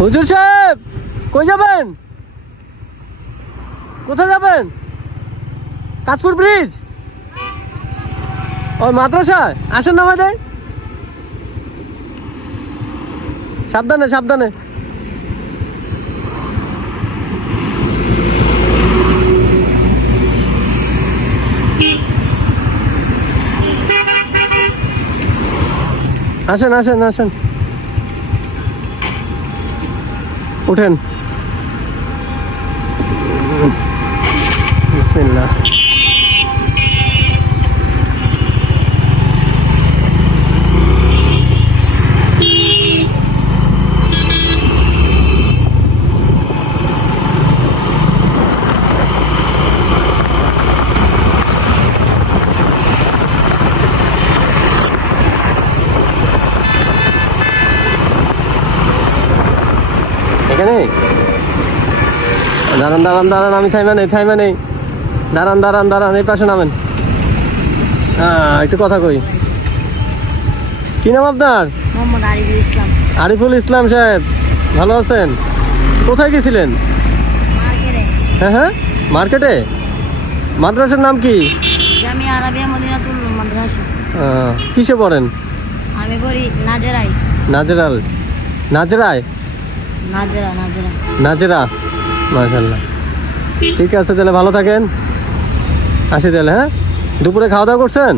হুজুর সাহেব কই যাবেন? কোথায় যাবেন? কাশপুর ব্রিজ, ওই মাদ্রাসায় আসেন, নামাই দেয়। সাবধানে সাবধানে। আসেন আসেন আসেন, উঠেন। বিসমিল্লাহ। এখানে দাঁড়ান দাঁড়ান দাঁড়ান, আমি থাইমা নেই, দাঁড়ান দাঁড়ান দাঁড়ান, এই পাশে নামেন। হ্যাঁ, একটু কথা কই। কি নাম আপনার? মোহাম্মদ আরিফুল ইসলাম। আরিফুল ইসলাম সাহেব, ভালো আছেন? কোথায় গেছিলেন? মার্কেটে। হ্যাঁ হ্যাঁ, মার্কেটে। মাদ্রাসার নাম কি? জামিয়া আরাবিয়া মদিনাতুল মাদ্রাসা। কিসে পড়েন? আমি পড়ি নাজেরাই। নাজেরাল, নাজেরায়, নাজেরা নাজেরা। নাজেরা, মাশাআল্লাহ। ঠিক আছে, তাহলে ভালো থাকেন। আসি তাহলে। হ্যাঁ, দুপুরে খাওয়া দাওয়া করছেন?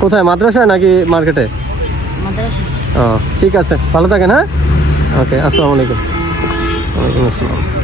কোথায়, মাদ্রাসায় নাকি মার্কেটে? মাদ্রাসা। ঠিক আছে, ভালো থাকেন। হ্যাঁ, ওকে, আসসালামু আলাইকুম। ওয়ালাইকুম আসসালাম।